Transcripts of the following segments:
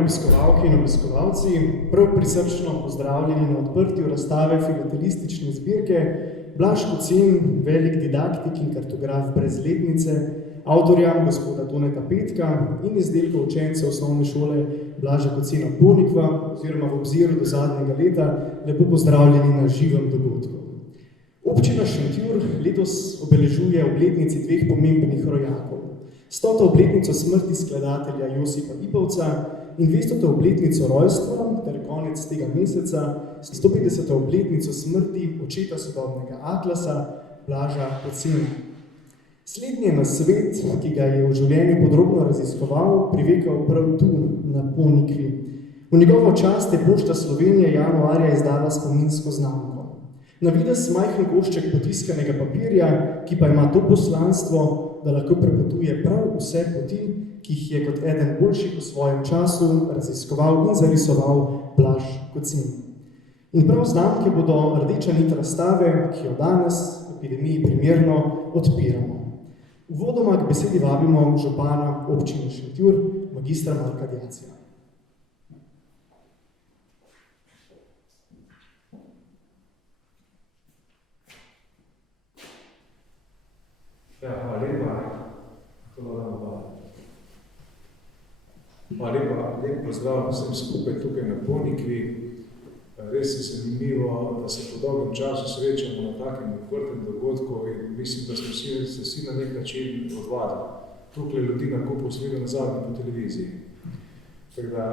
obiskovalke in obiskovalci, prav prisrčno pozdravljeni na odprtju razstave filatelistične zbirke Blaž Kocin, velik didaktik in kartograf brez letnice, avtorja gospoda Toneta Petka in izdelkov učencev osnovne šole Blaža Kocina Ponikva, oziroma v obziru do zadnjega leta, lepo pozdravljeni na živem dogodku. Občina Šentjur letos obeležuje obletnici dveh pomembnih rojakov. 100. obletnico smrti skladatelja Josipa Ipavca in 200. obletnico rojstva ter konec tega meseca 150. obletnico smrti očeta sodobnega atlasa Blaža Kocina. Slednji je na svet, ki ga je v življenju podrobno raziskoval, privekal prav tu, na Ponikvi. V njegovo čast je Pošta Slovenije januarja izdala spominsko znamko. Na videz majhen košček potiskanega papirja, ki pa ima to poslanstvo, da lahko prepotuje prav vse poti, ki jih je kot eden boljših v svojem času raziskoval in zarisoval Blaž Kocin. In prav znamke bodo rdeča nit razstave, ki jo danes v epidemiji primerno odpiramo. Uvodoma k besedi vabimo župana občine Šentjur, magistra Marka Diacija. Hvala lepa. Hvala lepa. Lep pozdrav vsem skupaj tukaj na Ponikvi. Res je zanimivo, da se po dolgem času srečamo na takem odprtem dogodku in mislim, da smo vsi na nek način odvadili. Tukaj ljudi na kupu sredo nazadnje po televiziji. Tako da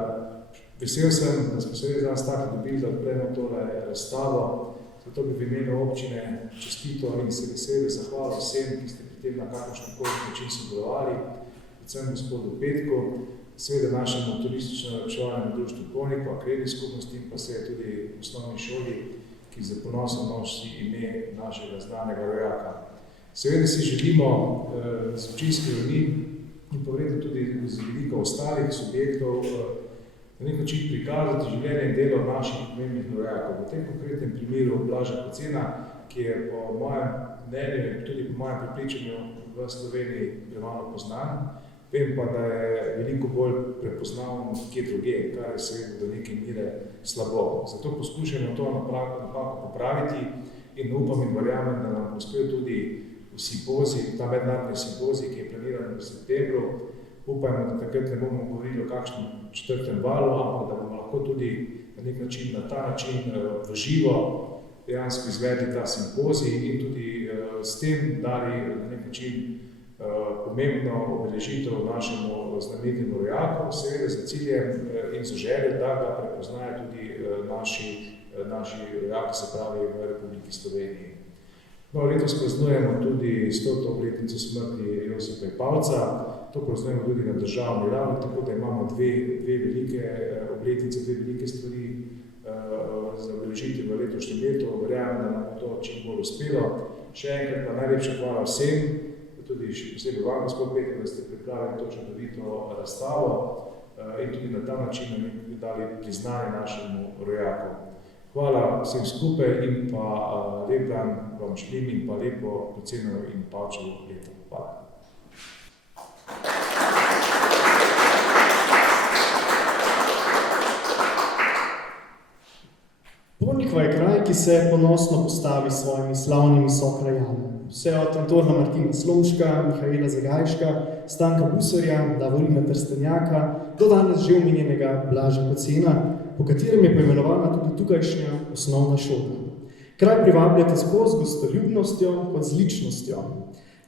vesel sem, da smo se res danes tako dobili, da odpremo tole razstavo. Zato bi v imenu občine čestito in se veseli zahvala vsem, ki ste pri tem na kakršenkoli način sodelovali, predvsem gospodu Petku, seveda našemu turistično-naročevalnemu društvu Ponikva, kreditni skupnosti in pa seveda tudi v osnovni šoli, ki za ponosom nosi ime našega znanega rojaka. Seveda si želimo z občinske ravni in pa verjetno tudi z veliko ostalih subjektov na nek način prikazati življenje in delo naših pomembnih rojakov. V tem konkretnem primeru Blaža Kocina, ki je po mojem mnenju in tudi po mojem prepričanju v Sloveniji premalo poznan, vem pa, da je veliko bolj prepoznaven kje drugje, kar je seveda do neke mere slabo. Zato poskušamo to napako popraviti in upam in verjamem, da nam uspel tudi v simpozij, ta mednarodni simpozij, ki je planiran v septembru. Upajmo, da takrat ne bomo govorili o kakšnem četrtem valu, ampak da bomo lahko tudi na ta način v živo dejansko izvedli ta simpozij in tudi s tem dali na nek način pomembno obeležitev našemu znamenitemu rojaku, seveda za ciljem in za željo, da ga prepoznajo tudi naši rojaki, se pravi v Republiki Sloveniji. No, letos praznujemo tudi 100. obletnico smrti Josipa Ipavca. To praznujemo tudi na državni ravni, tako da imamo dve velike obletnice, dve velike stvari za obeležiti v letošnjem letu. Verjamem, da nam to čim bolj uspelo. Še enkrat pa najlepša hvala vsem, tudi še posebej vam, gospod Peter, da ste pripravili to čudovito razstavo in tudi na ta način dali priznanje našemu rojaku. Hvala vsem skupaj in pa lep dan vam želim in pa lepo Kocinovo in Ipavčevo leto. Hvala. Ponikva je kraj, ki se ponosno postavi s svojimi slavnimi sokrajani. Vse od Antorna Martina Slomška, Mihaela Zagajška, Stanka Busarja, Davorina Trstenjaka, do danes že omenjenega Blaža Kocina, po katerem je poimenovana tudi tukajšnja osnovna šola. Kraj privabljate tako z gostoljubnostjo kot z ličnostjo.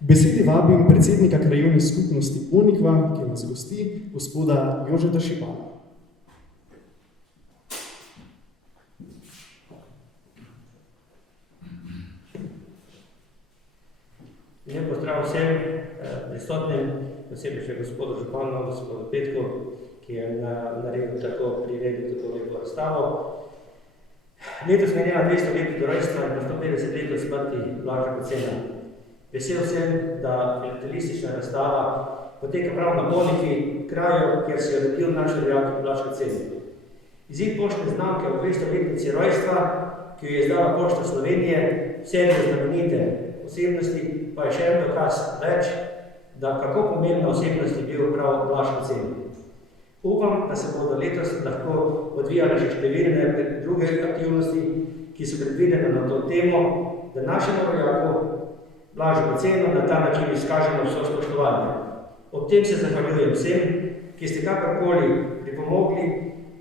K besedi vabim predsednika krajevne skupnosti Ponikva, ki nas gosti, gospoda Jožeta Šipana. Lep pozdrav vsem prisotnim, posebej še gospodu županu, gospodu Petku, ki je naredil tako priredil tako lepo razstavo. Letos menjava 200 let do rojstva in 150 let od smrti Blaža Kocina. Vesel sem, da filatelistična razstava poteka prav na Ponikvi, kraju, kjer se je rodil naš rojak Blaž Kocin. Izid poštne znamke o 200 letnici rojstva, ki jo je izdala Pošta Slovenije, vse znamenite osebnosti, pa je še en dokaz več, da kako pomembna osebnost je bil prav Blaž Kocin. Upam, da se bodo letos lahko odvijale še številne druge aktivnosti, ki so predvidene na to temo, da našemu rojaku Blažu Kocenu na ta način izkažemo vso spoštovanje. Ob tem se zahvaljujem vsem, ki ste kakorkoli pripomogli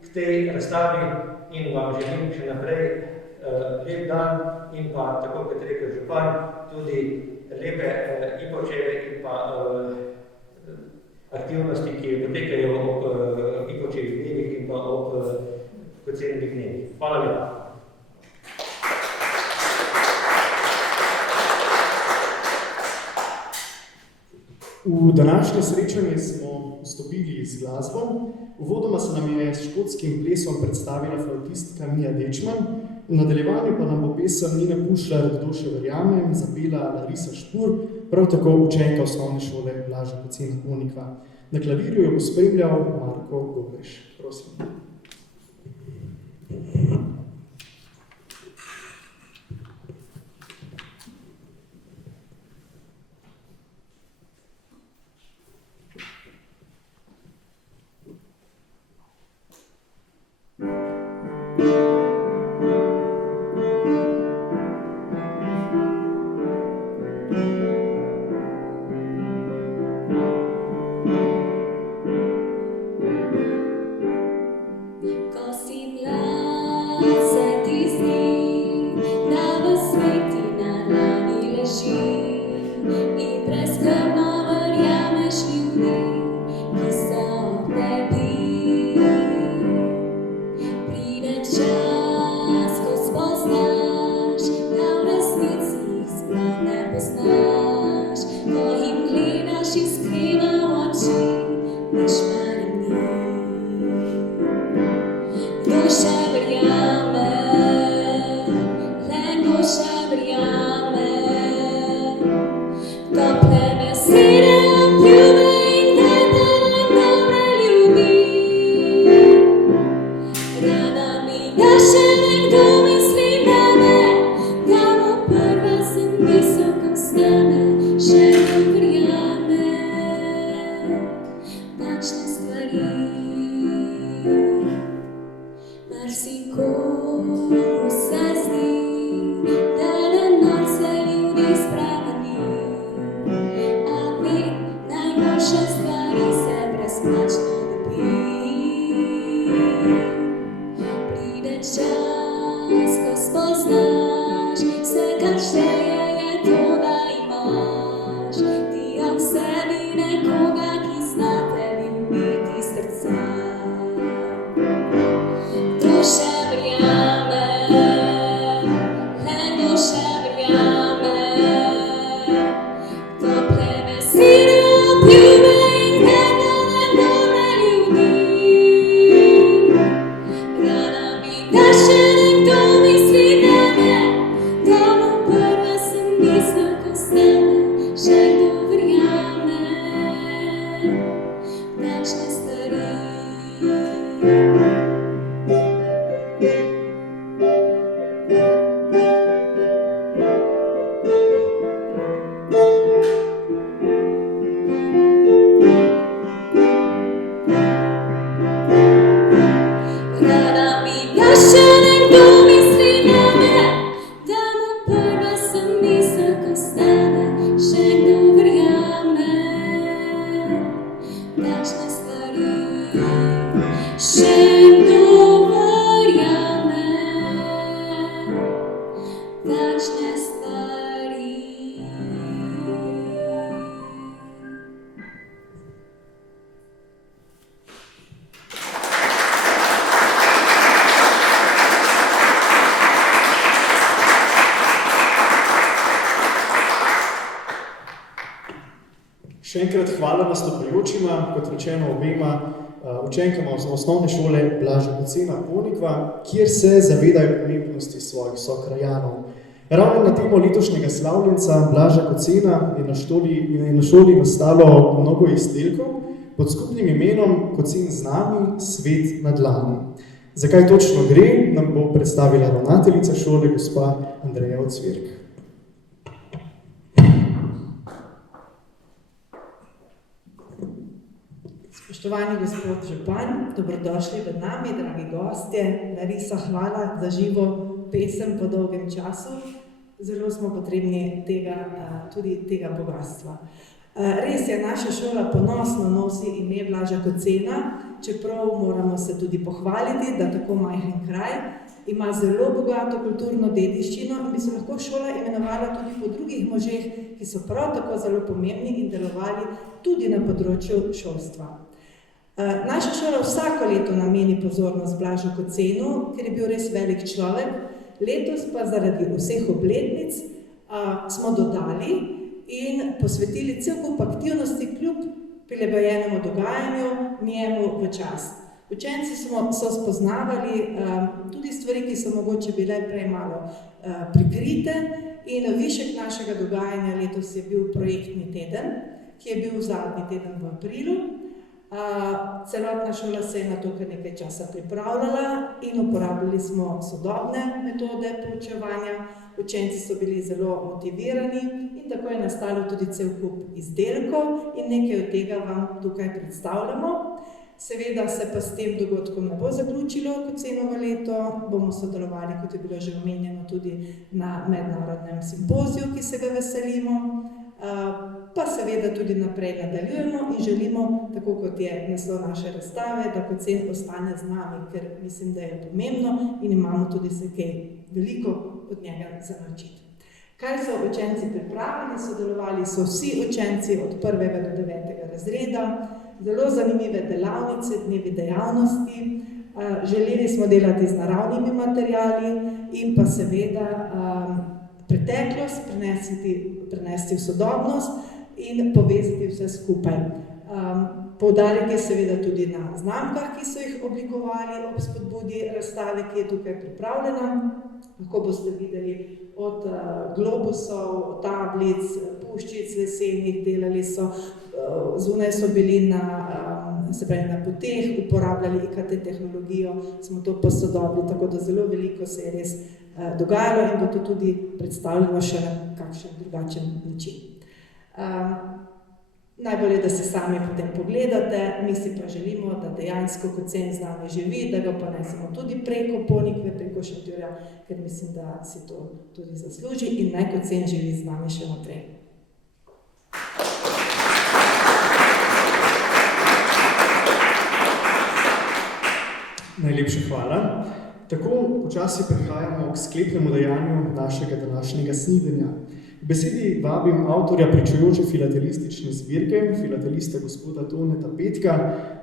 k tej razstavi in vam želim še naprej lep dan in pa, tako kot rekel župan, tudi lepe Ipovčeve in pa aktivnosti, ki potekajo ob Ipovčevih dnevih in pa ob Kocenovih dnevih. Hvala lepa. V današnje srečanje smo vstopili z glasbo. Uvodoma se nam je s škotskim plesom predstavila flautistka Mija Dečman, v nadaljevanju pa nam bo pesem Nine Pušlar Kdo še verjame zapela Larisa Špur, prav tako učenka osnovne šole Blaža Kocena Ponikva. Na klavirju jo bo spremljal Marko Gobeš. Prosim. Še enkrat hvala nastopajočima, kot rečeno obema učenkama osnovne šole Blaža Kocena Ponikva, kjer se zavedajo pomembnosti svojih sokrajanov. Ravno na temo letošnjega slavljenca Blaža Kocena je na šoli nastalo mnogo izdelkov pod skupnim imenom Kocen z nami, svet na dlani. Zakaj točno gre, nam bo predstavila ravnateljica šole, gospa Andreja Ocvirk. Spoštovani gospod župan, dobrodošli med nami, dragi gostje. Larisa, hvala za živo pesem po dolgem času. Zelo smo potrebni tudi tega bogatstva. Res je, naša šola ponosno nosi ime Blaža Kocena, čeprav moramo se tudi pohvaliti, da tako majhen kraj ima zelo bogato kulturno dediščino in bi se lahko šola imenovala tudi po drugih možeh, ki so prav tako zelo pomembni in delovali tudi na področju šolstva. Naša šola vsako leto nameni pozornost Blažu Kocenu, ker je bil res velik človek. Letos pa zaradi vseh obletnic smo dodali in posvetili cel kup aktivnosti kljub prilagojenemu dogajanju njemu v čast. Učenci so spoznavali tudi stvari, ki so mogoče bile prej malo prikrite, in višek našega dogajanja letos je bil projektni teden, ki je bil zadnji teden v aprilu. Celotna šola se je na to kar nekaj časa pripravljala in uporabljali smo sodobne metode poučevanja. Učenci so bili zelo motivirani in tako je nastalo tudi cel kup izdelkov in nekaj od tega vam tukaj predstavljamo. Seveda se pa s tem dogodkom ne bo zaključilo Kocenovo leto, bomo sodelovali, kot je bilo že omenjeno, tudi na mednarodnem simpoziju, ki se ga veselimo. Pa seveda tudi naprej nadaljujemo in želimo, tako kot je naslov naše razstave, da Kocen ostane z nami, ker mislim, da je pomembno in imamo tudi se kaj veliko od njega za naučiti. Kaj so učenci pripravili? Sodelovali so vsi učenci od 1. do 9. razreda, zelo zanimive delavnice, dnevi dejavnosti. Želeli smo delati z naravnimi materiali in pa seveda preteklost prenesti v sodobnost in povezati vse skupaj. Poudarek je seveda tudi na znamkah, ki so jih oblikovali ob spodbudi razstave, ki je tukaj pripravljena. Lahko boste videli od globusov, tablic, puščic lesenih, delali so, zunaj so bili na poteh, uporabljali IKT tehnologijo, smo to posodobili, tako da zelo veliko se je res dogajalo in bo to tudi predstavljeno še na kakšen drugačen način. Najbolje, da se sami potem pogledate, mi si pa želimo, da dejansko Kocen z nami živi, da ga ponesemo tudi preko Ponikve, preko Šentjurja, ker mislim, da si to tudi zasluži in naj Kocen živi z nami še naprej. Najlepša hvala. Tako počasi prehajamo k sklepnemu dejanju našega današnjega snidenja. V besedi vabim avtorja pričujoče filatelistične zbirke, filatelista gospoda Toneta Petka,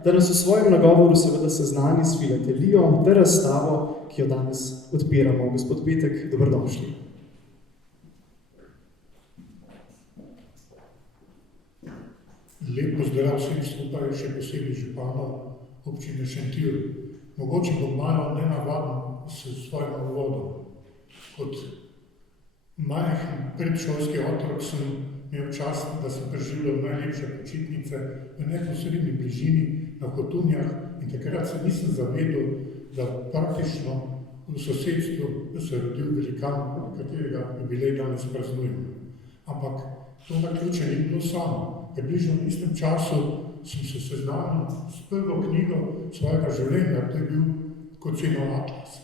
da nas v svojem nagovoru seveda seznani s filatelijo ter razstavo, ki jo danes odpiramo. Gospod Petek, dobrodošli. Lep pozdrav vsem skupaj, še posebej županu občine Šentjur. Mogoče bom malo nenavaden s svojim uvodom. Kot majhen predšolski otrok sem imel čast, da sem preživljal najlepše počitnice v neposredni bližini na Hotunjah in takrat se nisem zavedel, da praktično v sosedstvu se je rodil velikan, katerega jubilej danes praznujemo. Ampak to naključje ni bilo samo. Približno v istem času sem se seznanil s prvo knjigo svojega življenja, to je bil Kocenov atlas.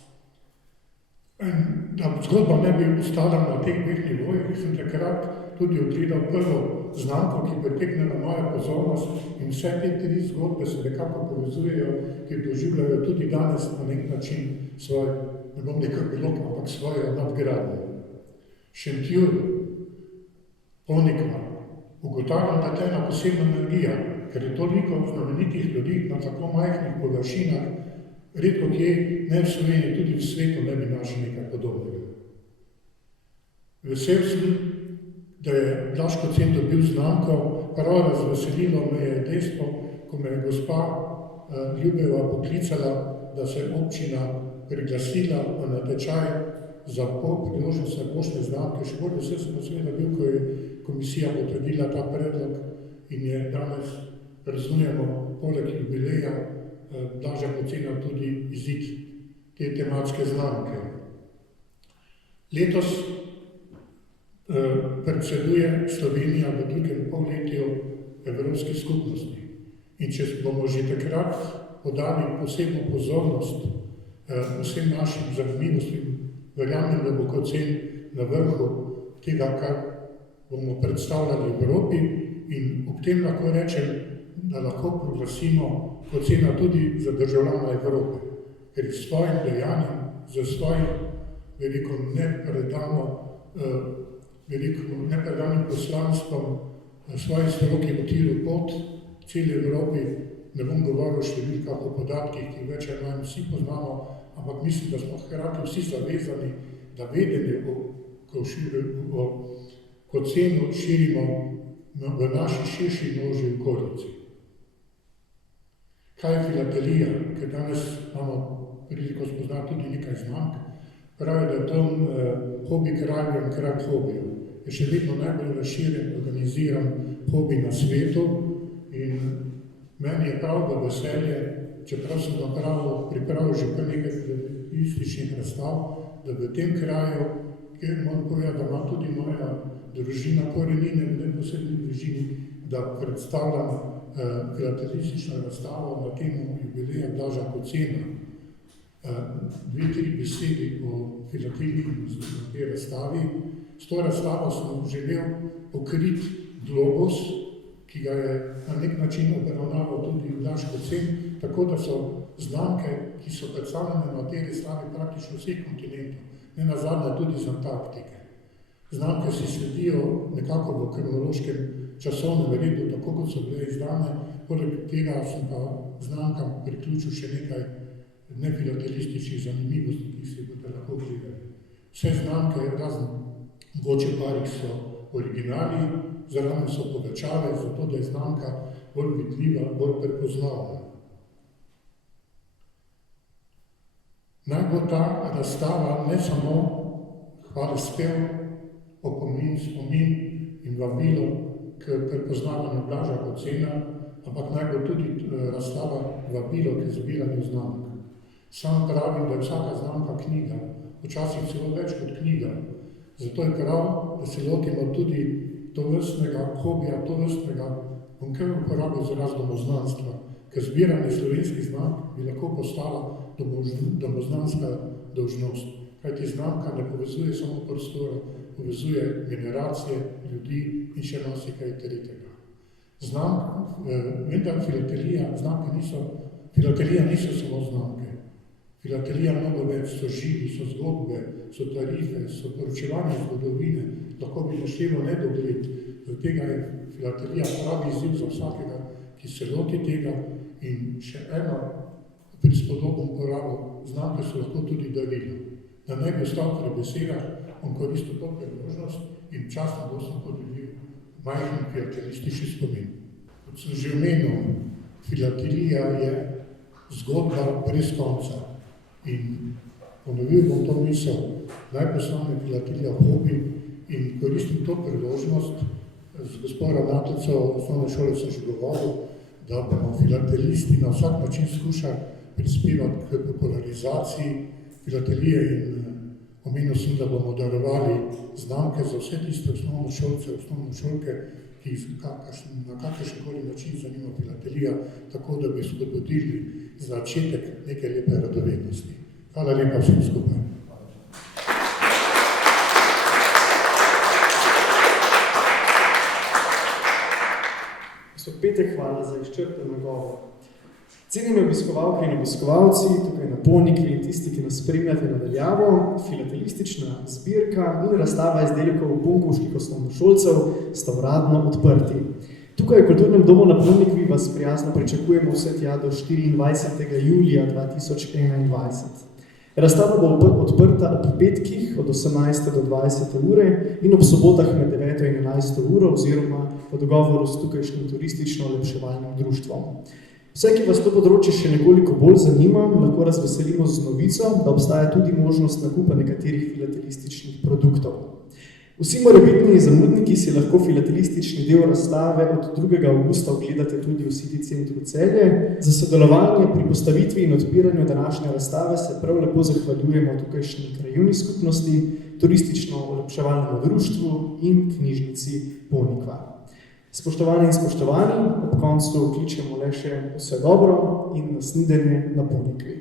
In da zgodba ne bi ostala na teh dveh nivojih, sem takrat tudi odgledal prvo znamko, ki pritegne na mojo pozornost in vse te tri zgodbe se nekako povezujejo, ki doživljajo tudi danes na nek način svoj, ne bom rekel epilog, ampak svojo nadgradnjo. Šentjur, Ponikva, ugotavljam, da je ena posebna energija, ker je toliko znamenitih ljudi na tako majhnih površinah, redko kje, ne v Sloveniji, tudi v svetu ne bi našli nekaj podobnega. Vesel sem, da je Blaž Kocen dobil znamko, prav razveselilo me je dejstvo, ko me je gospa Ljubeva poklicala, da se je občina priglasila v natečaj za priložnostne poštne znamke. Še bolj vesel sem seveda bil, ko je komisija potrdila ta predlog in je danes praznujemo poleg jubileja Blaža Kocena tudi izid te tematske znamke. Letos predseduje Slovenija v drugem polletju Evropski skupnosti In če bomo že takrat podali posebno pozornost vsem našim zanimivostim, verjamem, da bo Kocen na vrhu tega, kar bomo predstavljali v Evropi, in ob tem lahko rečem, da lahko proglasimo Kocena tudi za državljana Evrope, ker s svojim dejanjem, za svojim nepredanim poslanstvom, svojim stroki utiril pot celi Evropi. Ne bom govoril o številkah, o podatkih, ki več ali manj vsi poznamo, ampak mislim, da smo hkrati vsi zavezani, da vedenje o Kocenu širimo v naši širši množi okolici. Kaj je filatelija? Ker danes imamo priliko spoznati tudi nekaj znamk. Pravi, da je to hobi kraljev in kralj hobijev. Je še vedno najbolj razširjen, organiziran hobi na svetu in meni je prav v veselje, čeprav sem pripravil že kar nekaj turističnih razstav, da v tem kraju, kjer moram povedati, da ima tudi moja družina korenine v neposredni bližini, da predstavljam filatelistično razstavo na temo jubileja Blaža Kocena. 2-3 besedi o filateliji na tej razstavi. S to razstavo sem želel pokriti globus, ki ga je na nek način obravnaval tudi Blaž Kocen, tako da so znamke, ki so predstavljene na tej razstavi praktično vseh kontinentov, ne nazadnje tudi z Antarktike. Znamke si sledijo nekako v kronološkem časovnem redu, tako kot so bile izdane, poleg tega sem pa znamkam priključil še nekaj nefilatelističnih zanimivosti, ki si boste lahko gledali. Vse znamke, razen mogoče parih, so originali, zraven so povečave, zato da je znamka bolj vidljiva, bolj prepoznavna. Naj bo ta razstava ne samo hvalospev, opomin, spomin in vabilo k prepoznavanju Blaža Kocena, ampak naj bo tudi razstava vabilo k zbiranju znamk. Sam pravim, da je vsaka znamka knjiga, včasih celo več kot knjiga. Zato je prav, da se lotimo tudi tovrstnega hobija, tovrstnega, bom kar uporabil izraz domoznanstva, ker zbiranje slovenskih znamk bi lahko postala domoznanska dolžnost. Kajti znamka ne povezuje samo prostora, povezuje generacije, ljudi in še marsikaj tretjega. Vendar filatelija niso samo znamke. Filatelija mnogo več, so živi, so zgodbe, so tarife, so poročevanje zgodovine, lahko bi našteval nedogled. Zaradi tega je filatelija pravi izziv za vsakega, ki se loti tega. In še eno prispodobno uporabo, znamke so lahko tudi darilo. Da ne bi ostal pri besedah, bom koristil to priložnost in časno boste podelil majhen filatelistični spomin. Kot sem že omenil, filatelija je zgodba brez konca. In ponovil bom to misel, naj postane filatelija hobi in koristim to priložnost. Z gospodom Ravnateljico osnovne šole sem že govoril, da bomo filatelisti na vsak način skušali prispevati k popularizaciji filatelije in omenil sem, da bomo darovali znamke za vse tiste osnovnošolke, ki na kakršenkoli način zanima filatelija, tako da bi spodbudili začetek neke lepe radovednosti. Hvala lepa vsem skupaj. Gospod Petek, hvala za izčrpen nagovor. Cenjeni obiskovalke in obiskovalci, tukaj na Ponikvi in tisti, ki nas spremljate nadaljavo, filatelistična zbirka in razstava izdelkov bunkovških osnovnošolcev sta uradno odprti. Tukaj v Kulturnem domu na Ponikvi vas prijazno pričakujemo vse tja do 24. julija 2021. Razstava bo odprta ob petkih od 18. do 20. ure in ob sobotah med 9. in 11. uro oziroma po dogovoru s tukajšnjim turistično-olepševalnim društvom. Vse, ki vas to področje še nekoliko bolj zanima, lahko razveselimo z novico, da obstaja tudi možnost nakupa nekaterih filatelističnih produktov. Vsi morebitni zamudniki si lahko filatelistični del razstave od 2. avgusta ogledate tudi v City centru Celje. Za sodelovanje pri postavitvi in odpiranju današnje razstave se prav lepo zahvaljujemo tukajšnji krajevni skupnosti, turistično-olepševalnemu društvu in knjižnici Ponikva. Spoštovani in spoštovani, ob koncu kličemo le še vse dobro in nasvidenje na Ponikvi.